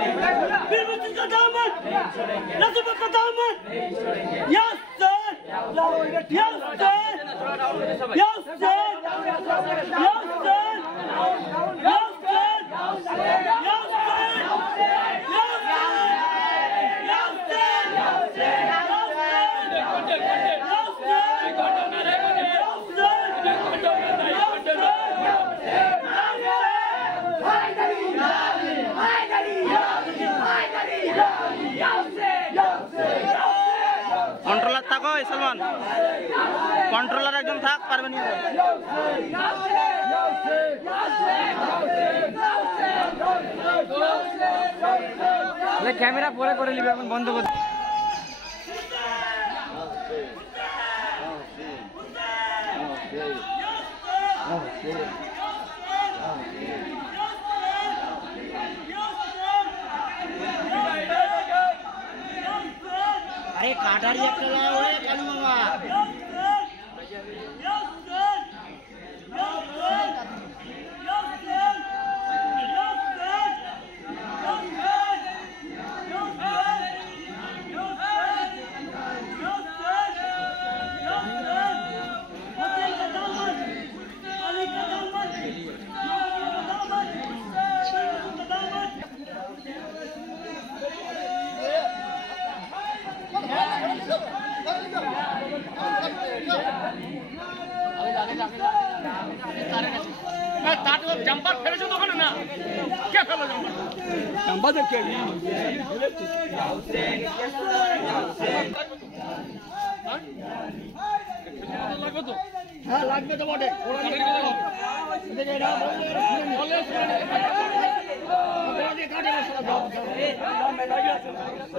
बीरबल का दामन नसीब का दामन yes sir yes sir yes sir yes sir yes controller থাকো সলমান कंट्रोलर একদম থাক পারবে না ले ক্যামেরা পরে করে নিবে এখন বন্ধ করে अरे काटारी एक लाओ है कालू मामा जंपर फेले तो ना क्या फेलो जंपर देखे लागो तो हाँ लागबे तो बटे